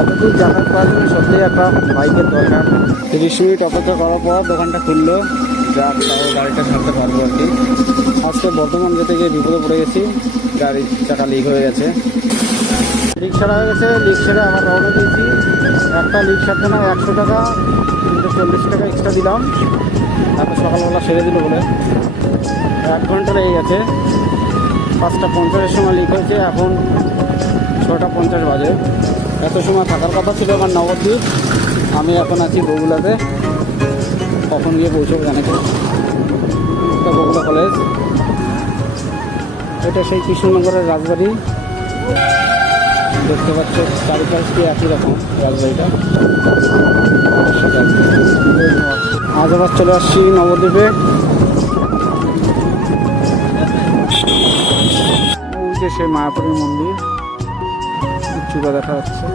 এত দূর যাতায়াত করার জন্য সত্যিই একটা বাইকের দরকার। 30 মিনিট অপেক্ষা করার পর দোকানটা খুললো, যা তাও গাড়িটা ছাড়তে পারবো আর কি। আজকে বর্ধমান যেতে গিয়ে বিপদে পড়ে গেছি, গাড়ির চাকা লিক হয়ে গেছে। লিক ছাড়া হয়ে গেছে, লিক ছেড়ে আবার রওনা দিয়েছি। একটা লিক ছাড়তে না 100 টাকা, 40 টাকা এক্সট্রা দিলাম। তারপর সকালবেলা সেরে দিল বলে 1 ঘন্টা লেগে গেছে। 5টা 50-এর সময় লিক হয়েছে, এখন 6টা 50 বাজে। এত সময় থাকার কথা ছিল আমার নবদ্বীপ, আমি এখন আছি বগুলাতে। কখন গিয়ে পৌঁছবো জানে তো। এটা বগুলা কলেজ, এটা সেই কৃষ্ণনগরের রাজবাড়ি। দেখতে পাচ্ছ চারিপাশটি একই রকম রাজবাড়িটা। আজ আবার চলে আসছি নবদ্বীপে। ওই যে সেই মায়াপুরের মন্দির, চূড়া দেখা যাচ্ছে।